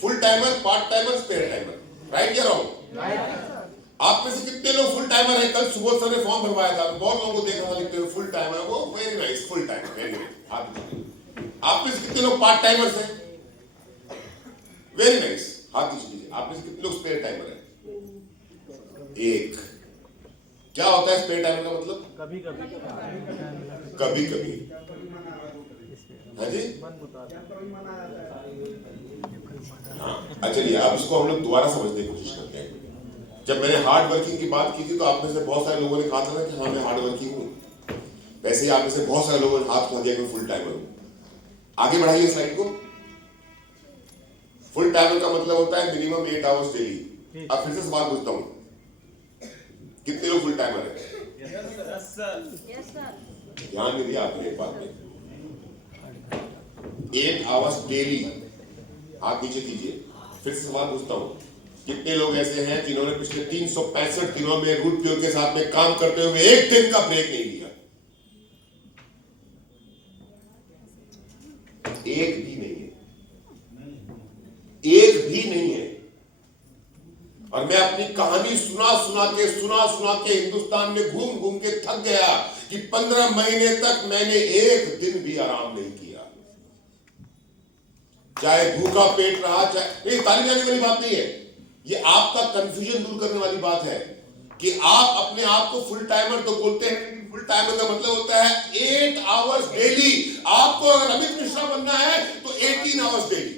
Full timer, part timer, spare timer, right या wrong? आप में से कितने लोग फुल टाइमर है? कल सुबह सर ने फॉर्म भरवाया था, बहुत लोगों को देखा था लिखते हुए फुल टाइमर, वो very nice, full timer, very nice. आप में से कितने लोग पार्ट टाइमर्स हैं? वेरी नाइस, हाथ दीजिए। आप में से कितने लोग स्पेयर टाइमर है? एक। क्या होता है स्पेयर टाइमर का मतलब? कभी कभी। हाँ जी, हाँ। चलिए अब इसको हम लोग दोबारा समझने की कोशिश करते हैं। जब मैंने हार्ड वर्किंग की बात की थी तो आप में से बहुत सारे लोगों ने कहा था ना कि हाँ मैं हार्ड वर्किंग हूँ। वैसे ही आप में से बहुत सारे लोगों ने हाथ उठा दिया कि मैं फुल टाइमर हूँ। आगे बढ़ाइए स्लाइड को। फुल टाइमर का मतलब होता है मिनिमम 8 आवर्स डेली। अब फिर से सवाल पूछता हूँ, कितने लोग फुल टाइमर है? ध्यान नहीं दिया आपने एक बात में। 8 आवर्स डेली, हाथ नीचे कीजिए। फिर से सवाल पूछता हूँ, कितने लोग ऐसे हैं जिन्होंने पिछले 365 दिनों में रूट प्योर के साथ में काम करते हुए एक दिन का ब्रेक नहीं लिया? एक भी नहीं है, एक भी नहीं है। और मैं अपनी कहानी सुना सुना के हिंदुस्तान में घूम घूम के थक गया कि 15 महीने तक मैंने एक दिन भी आराम नहीं किया। चाहे भूखा पेट रहा, चाहे, ये ताली जाने वाली बात नहीं है, ये आपका कंफ्यूजन दूर करने वाली बात है कि आप अपने आप को फुल टाइमर तो बोलते हैं, लेकिन फुल टाइमर का मतलब होता है 8 आवर्स डेली। आपको अगर अमित मिश्रा बनना है तो 18 आवर्स डेली।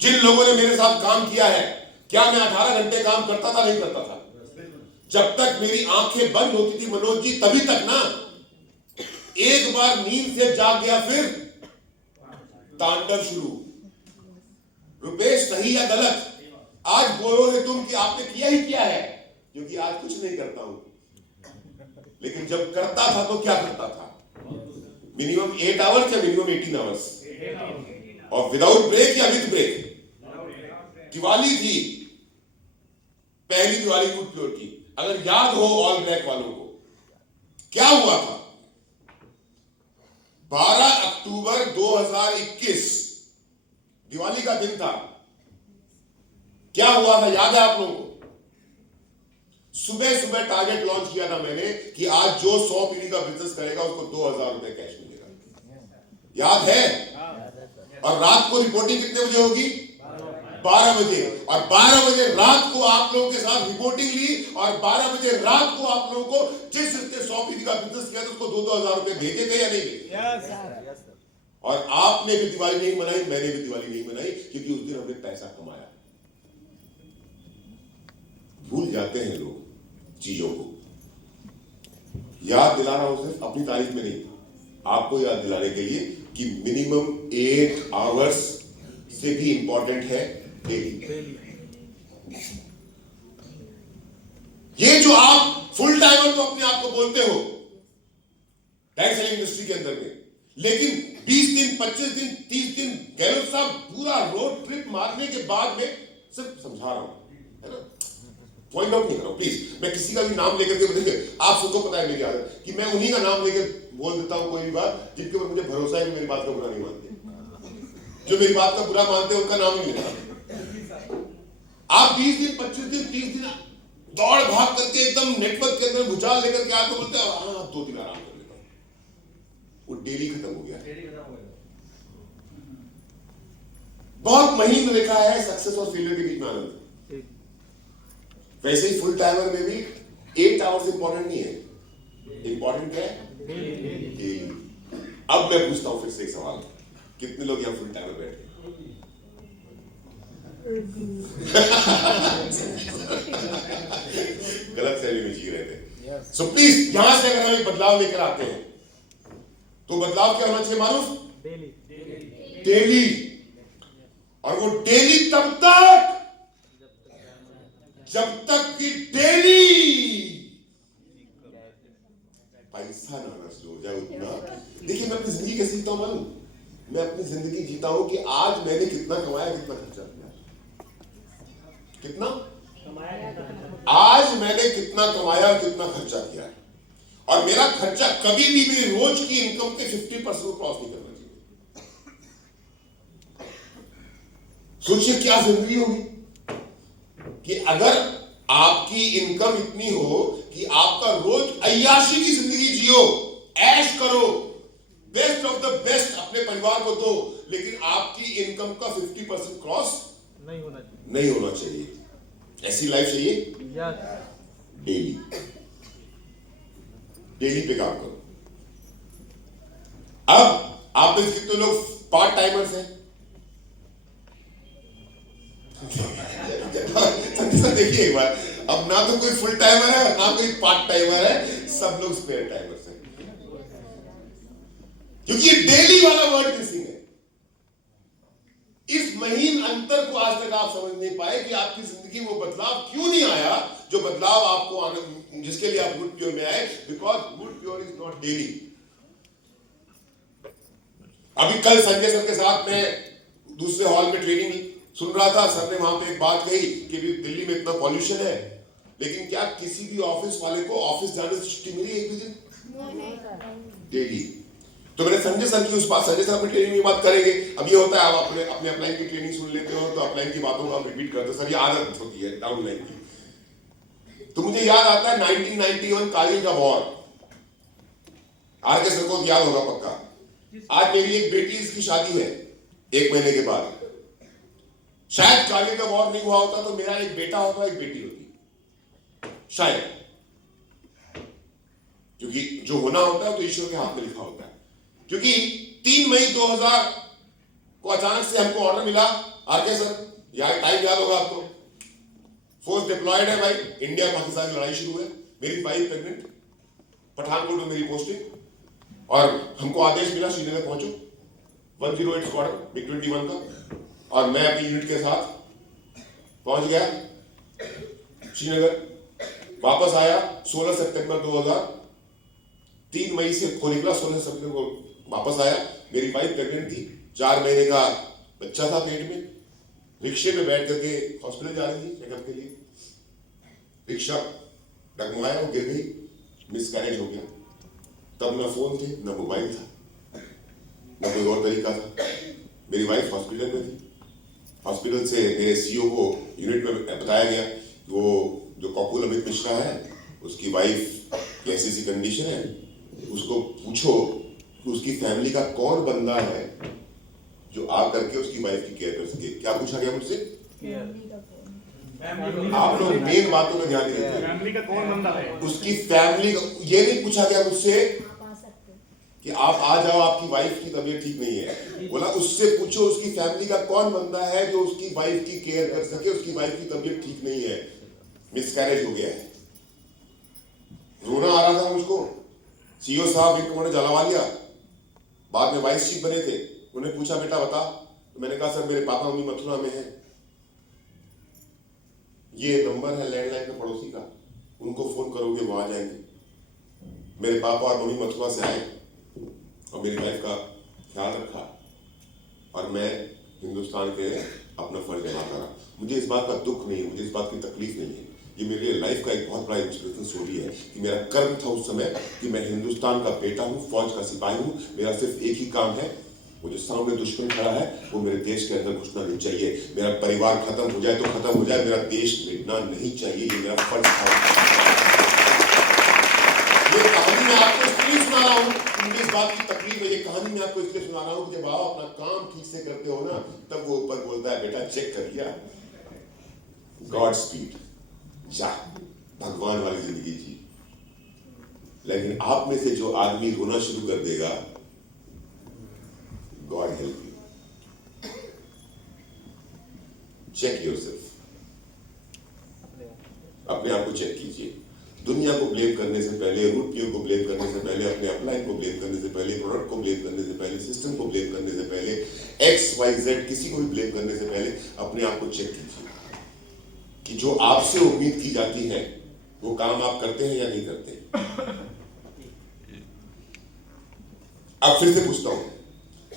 जिन लोगों ने मेरे साथ काम किया है, क्या मैं 18 घंटे काम करता था? नहीं करता था। जब तक मेरी आंखें बंद होती थी मनोज जी, तभी तक ना। एक बार नींद से जाग गया फिर तांडव शुरू। रुपेश सही या गलत? आज बोलोगे तुम कि आपने किया ही क्या है, क्योंकि आज कुछ नहीं करता हूं, लेकिन जब करता था तो क्या करता था? मिनिमम 8 आवर्स या मिनिमम 18 आवर्स? और विदाउट ब्रेक या विद ब्रेक? दिवाली थी, पहली दिवाली रूट प्योर की, अगर याद हो ऑल ब्लैक वालों को, क्या हुआ था? 12 अक्टूबर 2021 दिवाली का दिन था। क्या हुआ था याद है आप लोगों को? सुबह सुबह टारगेट लॉन्च किया था मैंने कि आज जो 100 पीढ़ी का बिजनेस करेगा उसको 2000 रुपए कैश मिलेगा। याद है? और रात को रिपोर्टिंग कितने बजे होगी? 12 बजे। और 12 बजे रात को आप लोगों के साथ रिपोर्टिंग ली, और 12 बजे रात को आप लोगों को जिस जिसने 100 पीढ़ी का बिजनेस किया था उसको 2-2000 रुपए भेजे थे या नहीं भेजे? और आपने भी दिवाली नहीं मनाई, मैंने भी दिवाली नहीं मनाई, क्योंकि उस दिन हमने पैसा कमाया। भूल जाते हैं लोग चीजों को। याद दिला रहा हूं सिर्फ अपनी तारीफ में नहीं, आपको याद दिलाने के लिए कि मिनिमम 8 आवर्स से भी इंपॉर्टेंट है डेली। ये जो आप फुल टाइमर तो अपने आप को बोलते हो डायरेक्ट सेलिंग इंडस्ट्री के अंदर में, लेकिन 20 दिन, 25 दिन, 30 दिन गहलोत साहब पूरा रोड ट्रिप मारने के बाद में, सिर्फ समझा रहा हूं, है ना, पॉइंट आउट नहीं कर रहा हूं प्लीज। मैं किसी का भी नाम लेकर के बताइए, आप सबको पता है मेरी आदत कि मैं उन्हीं का नाम लेकर बोल देता हूं कोई भी बात जिनके ऊपर मुझे भरोसा है कि मेरी बात का बुरा नहीं मानते। जो मेरी बात का बुरा मानते हैं उनका नाम ही नहीं लेता। आप 20 दिन, 25 दिन, 30 दिन दौड़ भाग करके एकदम नेटवर्क के अंदर भुचाल लेकर के आते बोलते हैं हाँ 2 दिन आराम कर लेता हूं, वो डेली खत्म हो गया। बहुत महीन रेखा है सक्सेस और फेलियर के बीच में आनंद। वैसे ही फुल टाइमर में भी 8 आवर्स इंपॉर्टेंट नहीं है, इंपॉर्टेंट है डेली। अब मैं पूछता हूं फिर से एक सवाल, कितने लोग यहां फुल टाइमर बैठे? गलत शैली में जी रहे थे। सो प्लीज यहां से अगर हम एक बदलाव लेकर आते हैं तो बदलाव क्या होना चाहिए मारूफ? डेली। और वो डेली तब तक जब तक कि डेली पैसा ना नष्ट हो जाए उतना। देखिए मैं अपनी जिंदगी कैसे जीता हूं मालूम? मैं अपनी जिंदगी जीता हूं कि आज मैंने कितना कमाया, कितना खर्चा किया, कितना आज मैंने कितना कमाया और कितना खर्चा किया, और मेरा खर्चा कभी भी मेरी रोज की इनकम के 50% क्रॉस नहीं करना चाहिए। सोचिए क्या जिंदगी होगी कि अगर आपकी इनकम इतनी हो कि आपका रोज अय्याशी की जिंदगी जियो, ऐश करो, बेस्ट ऑफ द बेस्ट अपने परिवार को दो, लेकिन आपकी इनकम का 50% क्रॉस नहीं होना चाहिए। ऐसी लाइफ चाहिए। डेली पे काम करो। अब आप में कितने लोग पार्ट टाइमर्स हैं? देखिए एक बार, अब ना तो कोई फुल टाइमर है और ना कोई पार्ट टाइमर है, सब लोग स्पेयर टाइमर्स हैं, क्योंकि ये डेली वाला वर्ड मिसिंग है। इस महीन अंतर को आज तक आप समझ नहीं पाए कि आपकी जिंदगी वो बदलाव क्यों नहीं आया जो बदलाव आपको आने, जिसके लिए आप गुड प्योर में आए, because good pure is not daily. अभी कल संजय सर के साथ मैं दूसरे हॉल में ट्रेनिंग सुन रहा था। सर ने वहां पे एक बात कही कि भी दिल्ली में इतना पॉल्यूशन है, लेकिन क्या किसी भी ऑफिस वाले को ऑफिस जाने से छुट्टी मिली एक भी दिन? डेली। तो मैंने संजय सर की उस बात, संजय सर अपनी ट्रेनिंग की बात करेंगे। अब ये होता है, आप अपने अपलाइन की ट्रेनिंग सुन लेते हो तो अपलाइन की बातों को आप रिपीट करते हो। सर ये आदत होती है डाउनलाइन की। तो मुझे याद आता है 1991 कारगिल का वॉर। आर के सर को याद होगा पक्का। आज मेरी एक बेटी, इसकी शादी है 1 महीने के बाद। शायद कारगिल का वॉर नहीं हुआ होता तो मेरा एक बेटा होता, एक बेटी होती, शायद, क्योंकि जो होना होता है तो ईश्वर के हाथ में लिखा होता है। क्योंकि 3 मई 2000 को अचानक से हमको ऑर्डर मिला, आरके सर, यार टाइम याद होगा आपको, फोर्स डिप्लॉयड है भाई, इंडिया पाकिस्तान की लड़ाई शुरू है, मेरी वाइफ प्रेग्नेंट, पठानकोट में मेरी पोस्टिंग, और हमको आदेश मिला श्रीनगर पहुंचो, 108 स्क्वाड्रन MiG-21 का, और मैं अपनी यूनिट के साथ पहुंच गया श्रीनगर। वापस आया 16 सितंबर 2000, 3 मई से को निकला, 16 सितंबर को वापस आया। मेरी वाइफ प्रेग्नेंट थी, 4 महीने का बच्चा था पेट में। रिक्शे में बैठ करके हॉस्पिटल जा रही थी चेकअप के लिए, रिक्शा डगमगाया, वो गिर गई, मिसकैरेज हो गया। तब ना फोन थे, ना मोबाइल था, ना कोई और तरीका था। मेरी वाइफ हॉस्पिटल में थी। हॉस्पिटल से मेरे सीईओ को यूनिट में बताया गया कि वो जो कॉकुल अमित मिश्रा है, उसकी वाइफ की ऐसी सी कंडीशन है, उसको पूछो कि उसकी फैमिली का कौन बंदा है जो आ करके उसकी वाइफ की केयर कर सके। क्या पूछा गया मुझसे? आप लोग मेन बातों में ध्यान देते हैं। फैमिली का कौन बंदा है? उसकी फैमिली का ये नहीं पूछा गया मुझसे कि आप आ जाओ, आपकी वाइफ की तबीयत ठीक नहीं है। बोला उससे पूछो उसकी फैमिली का कौन बंदा है जो उसकी वाइफ की केयर कर सके, उसकी वाइफ की तबीयत ठीक नहीं है, मिसकैरेज हो गया है। रोना आ रहा था मुझको। सीईओ साहब एक उन्होंने जलवा लिया, बाद में वाइस चीफ बने थे, उन्हें पूछा बेटा बता, तो मैंने कहा सर मेरे पापा मम्मी मथुरा में हैं, ये नंबर है लैंडलाइन का पड़ोसी का, उनको फोन करोगे वो आ जाएंगे। मेरे पापा और मम्मी मथुरा से आए और मेरी वाइफ का ख्याल रखा, और मैं हिंदुस्तान के अपना फर्ज अदा करा। मुझे इस बात का दुख नहीं है, मुझे इस बात की तकलीफ नहीं है। ये मेरी लाइफ का एक बहुत बड़ा इंस्पिरेशन स्टोरी है कि मेरा कर्म था उस समय कि मैं हिंदुस्तान का बेटा हूँ, फौज का सिपाही हूँ। मेरा सिर्फ एक ही काम है, वो जो सामने दुश्मन खड़ा है वो मेरे देश के अंदर घुसना नहीं चाहिए। मेरा परिवार खत्म हो जाए तो खत्म हो जाए, मेरा देश मिटना नहीं चाहिए, ये मेरा फर्ज था। ये कहानी मैं आपको इसलिए सुना रहा हूँ, मुझे इस बात की तकलीफ है। ये कहानी मैं आपको इसलिए सुना रहा हूँ कि जब आप अपना काम ठीक से करते हो ना, तब वो ऊपर बोलता है बेटा चेक कर लिया, गॉड स्पीड, जा भगवान वाली जिंदगी जी। लेकिन आप में से जो आदमी रोना शुरू कर देगा, God help you, check yourself, अपने आप को चेक कीजिए। दुनिया को ब्लेम करने से पहले, रूट प्योर को ब्लेम करने से पहले, अपने अपलाइन को ब्लेम करने से पहले, प्रोडक्ट को ब्लेम करने से पहले, सिस्टम को ब्लेम करने से पहले, XYZ किसी को भी ब्लेम करने से पहले अपने आप को चेक कीजिए कि जो आपसे उम्मीद की जाती है वो काम आप करते हैं या नहीं करते। अब फिर से पूछता हूं,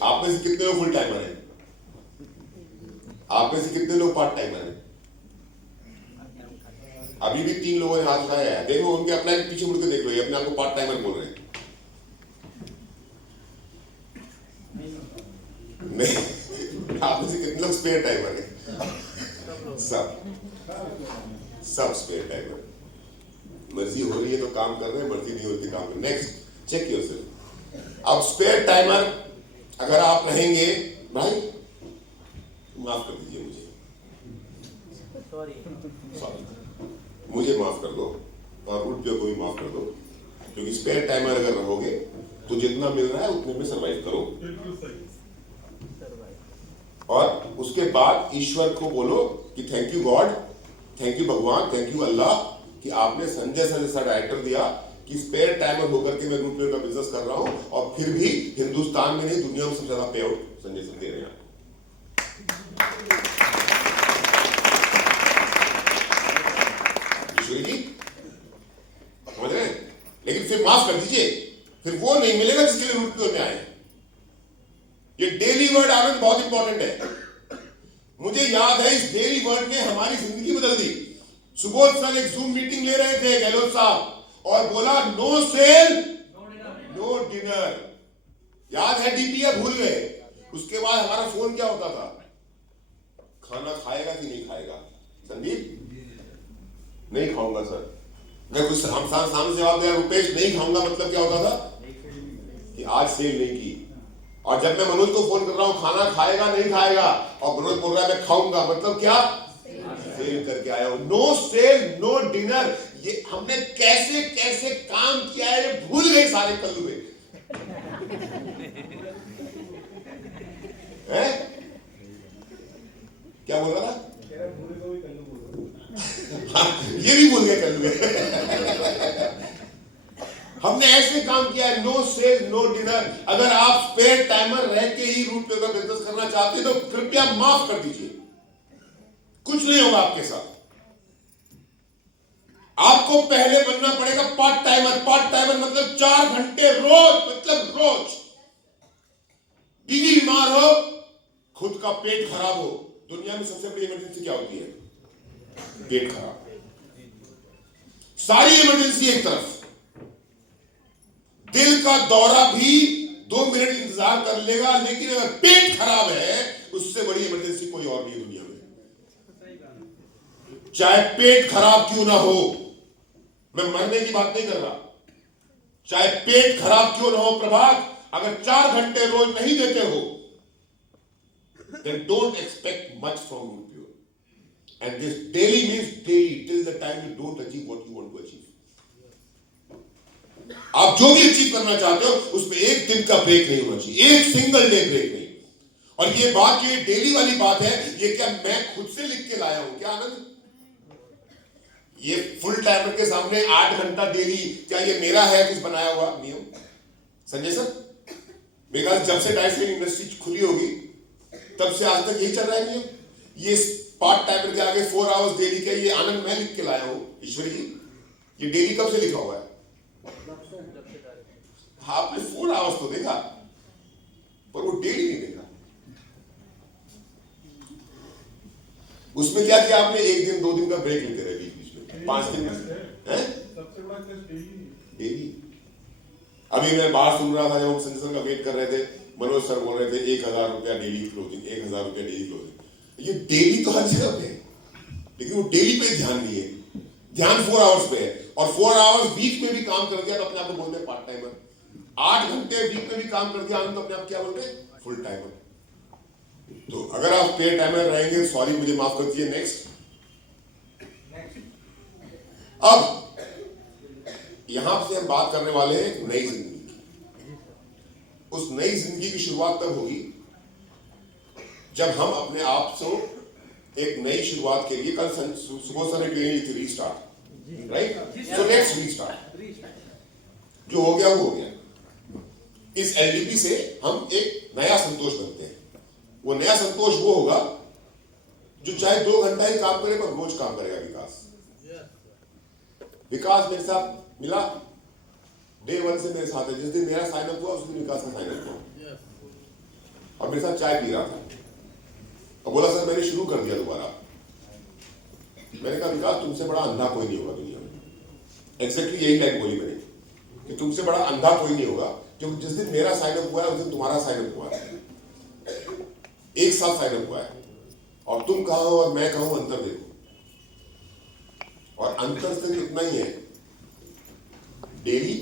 आप में से कितने लोग फुल टाइमर हैं? आप में से कितने लोग पार्ट टाइमर हैं? अभी भी 3 लोगों ने हाथ उठाया है, देखो उनके अपने पीछे मुड़ के देख लो, ये अपने आप को पार्ट टाइमर बोल रहे हैं। नहीं, आप में से कितने लोग स्पेयर टाइमर हैं? सब सब स्पेयर टाइमर, मर्जी हो रही है तो काम कर रहे हैं, मर्जी नहीं होती काम कर। Next check yourself. अब स्पेयर टाइमर अगर आप रहेंगे, भाई माफ कर दीजिए सॉरी मुझे माफ कर दो और रुपये को भी माफ कर दो, क्योंकि स्पेयर टाइमर अगर रहोगे तो जितना मिल रहा है उतने में सरवाइव करो, और उसके बाद ईश्वर को बोलो कि thank you God, thank you भगवान, थैंक यू अल्लाह कि आपने संजय सर जैसा डायरेक्टर दिया कि स्पेयर टाइमर होकर के मैं रुपये का बिजनेस कर रहा हूं, और फिर भी हिंदुस्तान में नहीं दुनिया में सबसे ज्यादा पे आउट संजय सर दे रहे हैं। जी समझ रहे हैं? लेकिन फिर माफ कर दीजिए, फिर वो नहीं मिलेगा जिसके लिए रुपये में आए। ये डेली वर्ड आनंद बहुत इंपॉर्टेंट है। मुझे याद है इस डेली वर्ड ने हमारी जिंदगी बदल दी। सुबोध सर एक जूम मीटिंग ले रहे थे गहलोत साहब, और बोला नो सेल नो डिनर। याद है डीपीआर भूल गए। उसके बाद हमारा फोन क्या होता था, खाना खाएगा कि नहीं खाएगा संदीप? नहीं खाऊंगा सर। मैं कुछ सामने जवाब दिया रुपेश नहीं खाऊंगा, मतलब क्या होता था कि आज सेल नहीं की। और जब मैं मनोज को फोन कर रहा हूं खाना खाएगा नहीं खाएगा, और मनोज बोल रहा है मैं खाऊंगा, मतलब क्या सेल करके आया हूं। No sale no dinner. ये हमने कैसे कैसे काम किया है, ये भूल गए सारे कल्लुए हैं? क्या बोल रहा था? ये भी भूल गए कल्लुए। हमने ऐसे काम किया है, नो सेल नो डिनर। अगर आप स्पेयर टाइमर रह के ही रुपये का बिजनेस करना चाहते हैं तो कृपया माफ कर दीजिए, कुछ नहीं होगा आपके साथ। आपको पहले बनना पड़ेगा पार्ट टाइमर। पार्ट टाइमर मतलब 4 घंटे रोज, मतलब रोज। बीवी बीमार हो, खुद का पेट खराब हो, दुनिया में सबसे बड़ी इमरजेंसी क्या होती है? पेट खराब। सारी इमरजेंसी एक तरफ, दिल का दौरा भी 2 मिनट इंतजार कर लेगा, लेकिन अगर पेट खराब है उससे बड़ी इमरजेंसी कोई और नहीं दुनिया में। चाहे पेट खराब क्यों ना हो, मैं मरने की बात नहीं कर रहा, चाहे पेट खराब क्यों ना हो प्रभात, अगर 4 घंटे रोज नहीं देते हो then don't expect much from Rupio. And this daily means daily till the time you don't achieve what you want to achieve. आप जो भी अचीव करना चाहते हो उसमें एक दिन का ब्रेक नहीं होना चाहिए, एक सिंगल डे ब्रेक नहीं। और ये बात जो ये डेली वाली बात है, ये क्या मैं खुद से लिख के लाया हूं क्या आनंद? ये फुल टाइमर के सामने 8 घंटा डेली, क्या ये मेरा है कुछ बनाया हुआ नियम? संजय सर मेरे ख्याल जब से डाइट इंडस्ट्री खुली होगी तब से आज तक यही चल रहा है नियम। ये पार्ट टाइमर के आगे 4 आवर्स डेली का ये आनंद मैं लिख के लाया हूं। ईश्वरी जी ये डेली कब से लिखा हुआ है? हाँ, आपने 4 आवर्स तो देखा पर वो डेली नहीं देखा। उसमें क्या किया आपने? 1 दिन 2 दिन का ब्रेक लेते रहे बीच में, 5 दिन है सबसे बड़ा डेली। अभी मैं बाहर सुन रहा था जब हम संजय का वेट कर रहे थे, मनोज सर बोल रहे थे 1000 रुपया डेली क्लोजिंग, 1000 रुपया डेली क्लोजिंग। ये डेली तो हर जगह पे है, लेकिन वो डेली पे ध्यान नहीं है, ध्यान 4 आवर्स पे है। और 4 आवर्स वीक में भी काम कर दिया तो अपने आप को बोलते हैं पार्ट टाइमर। 8 घंटे वीक में भी काम कर दिया तो अपने आप क्या बोलते हैं? Full timer. तो अगर आप स्पेयर टाइमर रहेंगे, सॉरी मुझे माफ कर दीजिए। नेक्स्ट, अब यहां से हम बात करने वाले हैं नई जिंदगी। उस नई जिंदगी की शुरुआत तब होगी जब हम अपने आप से एक नई शुरुआत के लिए, कल सुबह सर ने थी restart, right? So let's restart. जो हो गया वो हो गया। इस एलडीपी से हम एक नया संतोष बनते हैं। वो नया संतोष वो होगा जो चाहे 2 घंटा ही काम करे पर रोज काम करेगा। विकास मेरे साथ मिला डे 1 से मेरे साथ है। जिस दिन मेरा साइन अप हुआ उस दिन विकास का साइन अप हुआ, और मेरे साथ चाय पी रहा था और बोला सर मैंने शुरू कर दिया दोबारा। मैंने कहा विकास तुमसे बड़ा अंधा कोई नहीं होगा दुनिया में। एग्जैक्टली यही लाइन बोली मैंने कि तुमसे बड़ा अंधा कोई नहीं होगा, क्योंकि जिस दिन मेरा साइन अप हुआ है उस दिन तुम्हारा साइन अप हुआ है, एक साथ साइन अप हुआ है। और तुम कहाँ हो और मैं कहाँ हूं, अंतर देखो। और अंतर सिर्फ इतना ही है, डेली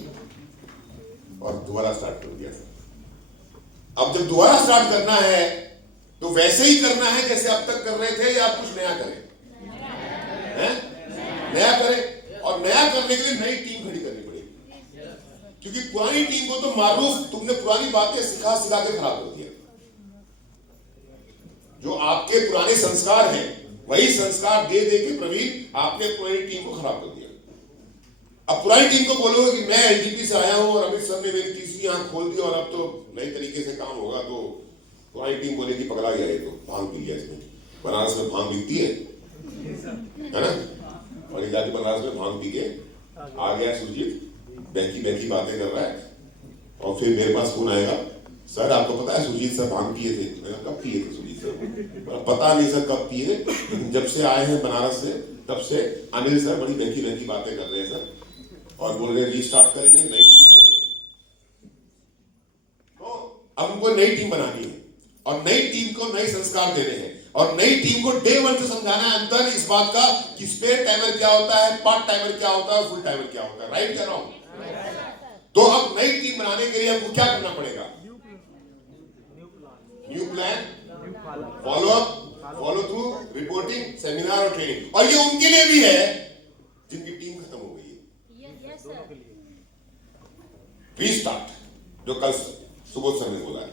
और दोबारा स्टार्ट कर दिया। अब जब दोबारा स्टार्ट करना है तो वैसे ही करना है जैसे अब तक कर रहे थे, या आप कुछ नया करें? नया करें। और नया करने के लिए नई टीम खड़ी करनी पड़ेगी, क्योंकि पुरानी टीम को तो मारूफ तुमने पुरानी बातें सिखा सिखा के खराब कर दिया। जो आपके पुराने संस्कार हैं वही संस्कार दे दे के प्रवीण आपने पुरानी टीम को खराब कर दिया। अब पुरानी टीम को बोलोगे कि मैं एलटीपी से आया हूं और अमित सर ने मेरी तीसरी आंख खोल दी और अब तो नए तरीके से काम होगा, तो पुरानी टीम बोलेगी पकड़ा गया, ये तो भांग पी लिया इसमें। बनारस में भांग बिकती है ना, और जाके बनारस में भांग पी के आ गया सुरजीत, बहकी बातें कर रहा है। और फिर मेरे पास फोन आएगा, सर आपको पता है सुरजीत सर भांग पिए थे? मैंने कब पिए थे सुरजीत सर? पता नहीं सर कब पिए, जब से आए हैं बनारस से तब से अनिल सर बड़ी बहकी बातें कर रहे हैं सर, और बोल रहे रीस्टार्ट करेंगे, नई टीम बनाएंगे। तो अब हमको नई टीम बनानी है और नई टीम को नए संस्कार देने हैं, और नई टीम को डे वन से समझाना है अंतर इस बात का कि स्पेयर टाइमर क्या होता है, पार्ट टाइमर क्या होता है, फुल टाइमर क्या होता है। राइट कर रहा हूं? तो अब नई टीम बनाने के लिए हमको क्या करना पड़ेगा? New plan, follow up, follow through, reporting, seminar और ट्रेनिंग। और ये उनके लिए भी है जिनकी टीम खत्म हो गई है। रीस्टार्ट, जो कल सुबोध सर ने बोला है,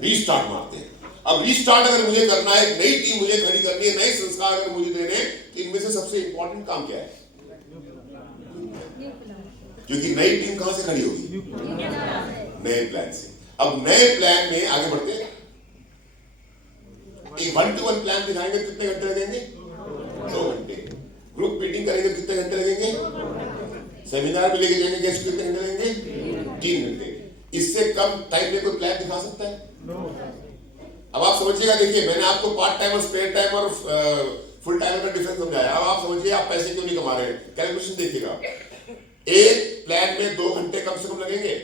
रीस्टार्ट मारते हैं। अब रीस्टार्ट अगर मुझे करना है, नई टीम मुझे खड़ी करनी है, नए संस्कार अगर मुझे देने हैं, तो इनमें से सबसे इंपॉर्टेंट काम क्या है? क्योंकि नई टीम कहां से खड़ी होगी? नए प्लान से। अब नए प्लान में आगे बढ़ते हैं। एक 1-to-1 प्लान दिखाएंगे, कितने घंटे लगेंगे? 2 घंटे। ग्रुप मीटिंग करेंगे, कितने घंटे लगेंगे? सेमिनार में लेके जाएंगे गेस्ट, कितने घंटे लगेंगे? 3 घंटे। इससे कम टाइम में कोई प्लान दिखा सकता है? अब आप समझिएगा, देखिए मैंने आपको पार्ट टाइम और स्पेयर टाइम और फुल टाइम का डिफरेंस समझाया। अब आप समझिए आप पैसे क्यों नहीं कमा रहे हैं। कैलकुलेशन देखिएगा, एक प्लान में 2 घंटे कम से कम लगेंगे,